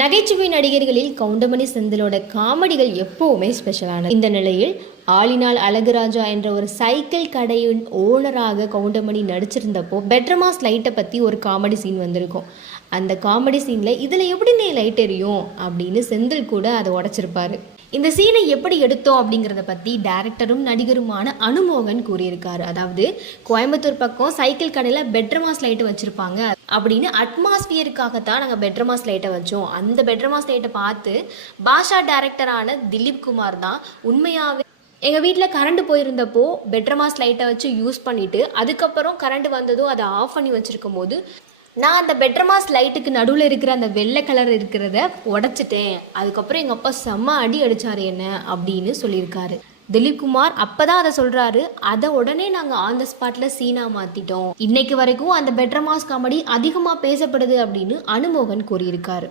நகைச்சுவை நடிகர்களில் கவுண்டமணி செந்திலோட காமெடிகள் எப்பவுமே ஸ்பெஷலான இந்த நிலையில் ஆளினால் அழகுராஜா என்ற ஒரு சைக்கிள் கடையின் ஓனராக கவுண்டமணி நடிச்சிருந்தப்போ பெட்ரமாஸ் லைட்டை பற்றி ஒரு காமெடி சீன் வந்திருக்கும். அந்த காமெடி சீனில் இதில் எப்படி லைட் எரியும் அப்படின்னு செந்தில் கூட அதை உடைச்சிருப்பாரு. இந்த சீனை எப்படி எடுத்தோம் அப்படிங்கிறத பற்றி டைரக்டரும் நடிகருமான அனுமோகன் கூறியிருக்காரு. அதாவது கோயம்புத்தூர் பக்கம் சைக்கிள் கடையில் பெட்ரமாஸ் லைட்டு வச்சுருப்பாங்க அப்படின்னு அட்மாஸ்பியருக்காகத்தான் நாங்கள் பெட்ரமாஸ் லைட்டை வச்சோம். அந்த பெட்ரமாஸ் லைட்டை பார்த்து பாஷா டைரக்டரான திலீப் குமார் தான் உண்மையாகவே எங்கள் வீட்டில் கரண்ட் போயிருந்தப்போ பெட்ரமாஸ் லைட்டை வச்சு யூஸ் பண்ணிவிட்டு அதுக்கப்புறம் கரண்ட் வந்ததும் அதை ஆஃப் பண்ணி வச்சுருக்கும் போது நான் அந்த பெட்ரமாஸ் லைட்டுக்கு நடுவில் இருக்கிற அந்த வெள்ளை கலர் இருக்கிறத உடச்சிட்டேன். அதுக்கப்புறம் எங்கள் அப்பா செம்ம அடி அடித்தார் என்ன அப்படின்னு சொல்லியிருக்காரு. திலீப் குமார் அப்போ தான் அதை சொல்கிறாரு. அதை உடனே நாங்கள் ஆன் த ஸ்பாட்டில் சீனாக மாற்றிட்டோம். இன்னைக்கு வரைக்கும் அந்த பெட்ரமாஸ் காமெடி அதிகமாக பேசப்படுது அப்படின்னு அனுமோகன் கூறியிருக்காரு.